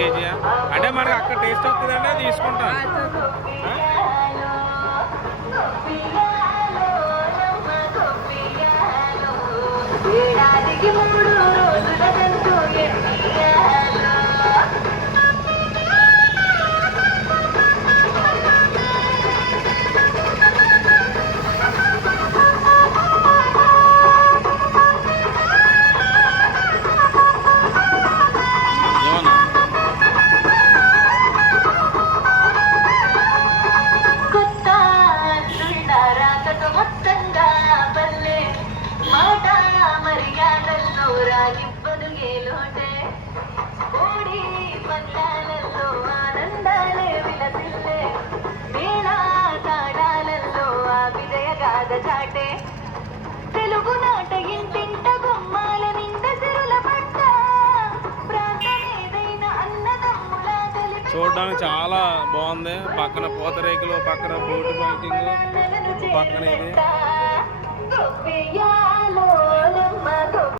KG అంటే మనకి అక్కడ టేస్ట్ వస్తుందంటే తీసుకుంటాం. తెలుగు నాట ఇంటింట బొమ్మాల నిండ సిరుల పట్ట ప్రాంతమేదైనా అన్నదమ్ముల చూడడానికి చాలా బాగుంది. పక్కన పూతరేకులు, పక్కన బోటు బైకింగ్, పక్కన ఇది